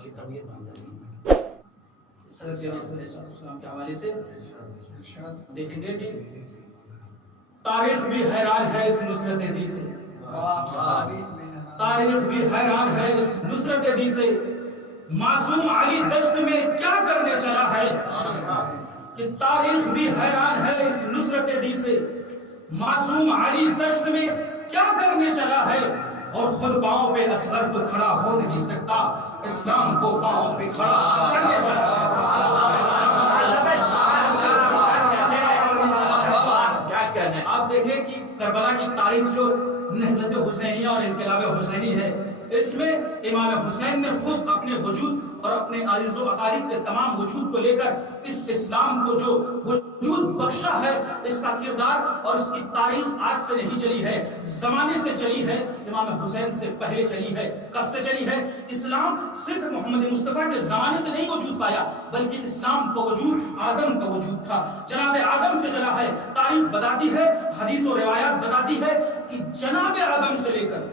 طبیعت بن جاتی حضرت علیہ السلام کے حوالے سے دیکھیں گے کہ تاریخ بھی حیران ہے اس نصرت دی سے، تاریخ بھی حیران ہے اس نصرت دی سے۔ معصوم علی دشت میں کیا کرنے چلا ہے کہ تاریخ بھی حیران ہے اس نصرت دی سے۔ معصوم علی دشت میں کیا کرنے چلا ہے، اور خود پاؤں پہ اصغر تو کھڑا ہو نہیں سکتا، اسلام کو پاؤں پہ کھڑا کرنے چلا ہے۔ آپ دیکھیں کہ کربلا کی تاریخ جو نہضت حسینیہ اور انقلاب حسینی ہے، اس میں امام حسین نے خود اپنے وجود اور اپنے عزیز و اقارب کے تمام وجود کو لے کر اس اسلام کو جو وجود بخشا ہے، اس کا کردار اور اس کی تاریخ آج سے نہیں چلی ہے، زمانے سے چلی ہے، امام حسین سے پہلے چلی ہے۔ کب سے چلی ہے؟ اسلام صرف محمد مصطفیٰ کے زمانے سے نہیں وجود پایا، بلکہ اسلام کا وجود آدم کا وجود تھا، جناب آدم سے چلا ہے۔ تاریخ بتاتی ہے، حدیث و روایات بتاتی ہے کہ جناب آدم سے لے کر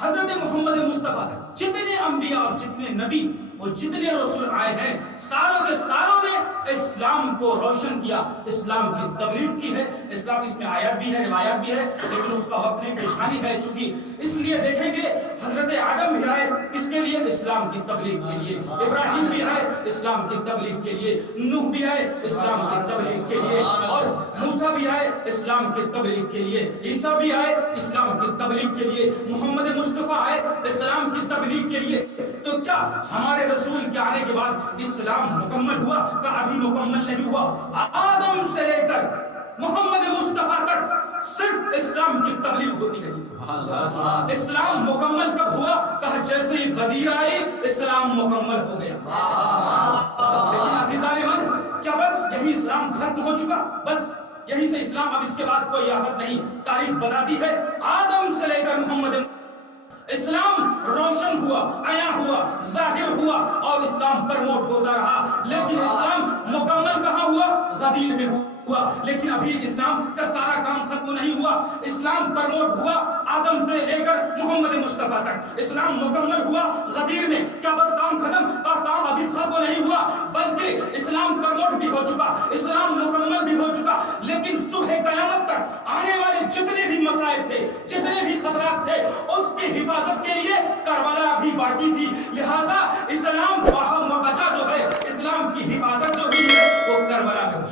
حضرت محمد مصطفیٰ تک جتنے انبیاء اور جتنے نبی اور جتنے رسول آئے ہیں، ساروں کے ساروں نے اسلام کو روشن کیا، اسلام کی تبلیغ کی ہے۔ اسلام اس میں آیات بھی ہے، روایات بھی ہے، لیکن اس کا وقت نہیں پیشانی ہے چونکہ اس لیے دیکھیں گے حضرت آدم بھی آئے کس کے لیے؟ اسلام کی تبلیغ کے لیے، ابراہیم بھی آئے اسلام کی تبلیغ کے لیے، نوح بھی آئے اسلام کی تبلیغ کے لیے، اور موسیٰ بھی آئے اسلام کی تبلیغ کے لیے، عیسیٰ بھی آئے اسلام کی تبلیغ کے لیے، محمد مصطفیٰ آئے اسلام کی تبلیغ کے لیے۔ تو کیا ہمارے رسول کے آنے کے بعد اسلام مکمل ہوا؟ کہ ابھی مکمل نہیں ہوا۔ آدم سے لے کر محمد مصطفیٰ تک صرف اسلام کی تبلیغ ہوتی رہی۔ اسلام مکمل کب ہوا؟ کہا جیسے ہی غدیر آئی اسلام مکمل ہو گیا۔ لیکن عزیزان من، کیا بس یہی اسلام ختم ہو چکا؟ بس یہی سے اسلام، اب اس کے بعد کوئی آفت نہیں؟ تاریخ بتاتی ہے آدم سے لے کر محمد اسلام روشن ہوا، عیا ہوا، ظاہر ہوا، اور اسلام پرموٹ ہوتا رہا، لیکن اسلام مکمل کہاں ہوا؟ غدیر میں ہوا۔ لیکن ابھی اسلام کا سارا کام ختم نہیں ہوا۔ اسلام پرموٹ ہوا آدم سے لے کر محمد مصطفیٰ تک، اسلام مکمل ہوا غدیر میں۔ کیا بس کام ختم؟ کا کام ابھی ختم نہیں ہوا، بلکہ اسلام پرموٹ بھی ہو چکا، اسلام مکمل بھی ہو چکا، لیکن صبح قیامت تک آنے والے جتنے بھی مصائب تھے، جتنے بھی خطرات تھے، اس کی حفاظت کے لیے کربلا بھی باقی تھی۔ لہٰذا اسلام بچا جو ہے، اسلام کی حفاظت جو بھی ہے وہ کربلا میں ہے۔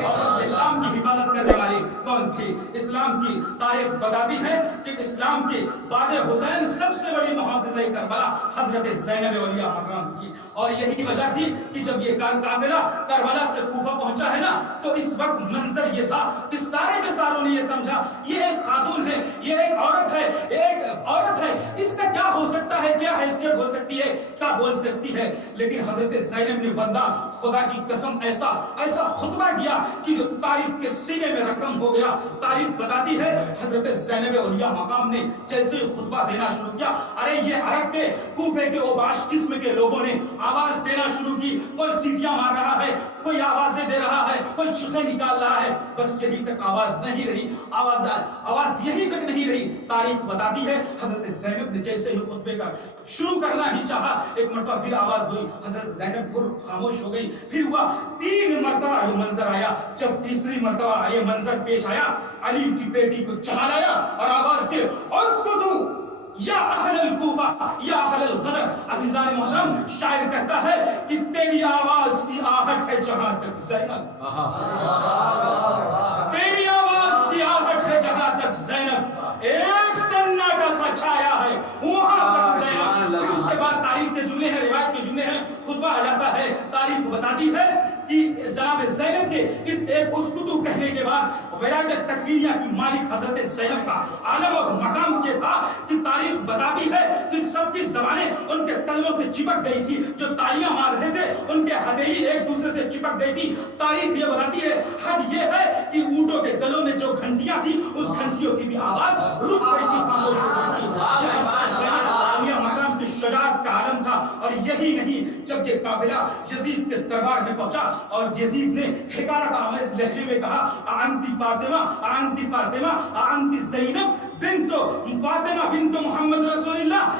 اور اسلام کی حفاظت کرنے والی کون تھی؟ اسلام کی تاریخ بتاتی ہے کہ اسلام کے بعد حسین سب سے بڑی محافظہ کربلا حضرت زینب اولیاء مقام تھی، اور یہی وجہ تھی کہ جب یہ قافلہ کربلا سے کوفہ پہنچا ہے نا، تو اس وقت منظر یہ تھا کہ سارے کے ساروں نے یہ سمجھا یہ ایک خاتون ہے، یہ ایک عورت ہے، ایک عورت ہے، اس کا کیا ہو سکتا ہے، کیا حیثیت ہو سکتی ہے، کیا بول سکتی ہے؟ لیکن حضرت زینب نے بندہ خدا کی قسم ایسا خطبہ دیا کہ جو تاریخ کے سینے میں رقم ہو گیا۔ تاریخ بتاتی ہے حضرت زینب اولیاء مقام نے جیسے خطبہ دینا شروع کیا، ارے یہ عرب کے کوفے کے اوباش قسم کے لوگوں نے آواز دینا شروع کی، کوئی سیٹیاں مار رہا ہے، کوئی آوازیں دے رہا ہے، کوئی چیخیں نکال رہا ہے، بس یہی تک آواز نہیں رہی، آواز یہی تک نہیں رہی۔ تاریخ بتاتی ہے حضرت زینب نے جیسے ہی خطبے کا شروع کرنا ہی چاہا، ایک مرتبہ پھر آواز ہوئی، حضرت زینب پھر خاموش ہو گئی، پھر ہوا 3 مرتبہ یہ منظر آیا۔ جب تیسری مرتبہ یہ منظر پیش آیا، علی کی بیٹی کو چلا لایا اور آواز دے، اسکتو یا اہل الکوفہ یا اہل الغدر۔ عزیزان محترم، شاعر کہتا ہے کہ تیری آواز کی آہٹ ہے جہاں تک زینب، تیری آواز کی آہٹ ہے جہاں تک زینب، ایک سناٹا سا چھایا ہے وہاں تک زینب۔ اس کے بعد تاریخ کے جملے ہیں، روایت کے جملے ہیں، خطبہ آ جاتا ہے۔ تاریخ بتاتی ہے کہ جناب زینب کے اس ایک اسکتو کہنے کے بعد ولایت تکوینیہ کی مالک حضرت زینب کا عالم اور مقام یہ تھا کہ تاریخ بتاتی ہے کہ سب کی زبانیں ان کے تلوں سے چپک گئی تھی، جو تالیاں مار رہے تھے ان کے ہتھیلی ایک دوسرے سے چپک گئی تھی۔ تاریخ یہ بتاتی ہے، حد یہ ہے کہ اونٹوں کے گلوں میں جو گھنٹیاں تھی اس گھنٹیوں کی بھی آواز رک گئی تھی، خاموش ہو گئی تھی۔ مقام کی شجاعت کا عالم تھا۔ اور یہی نہیں، جب یہ قافلہ یزید کے دربار میں پہنچا اور یزید نے حکارت آمیز لہجے میں کہا، انتی فاطمہ، انتی فاطمہ، انتی زینب بنت فاطمہ بنت محمد رسول اللہ،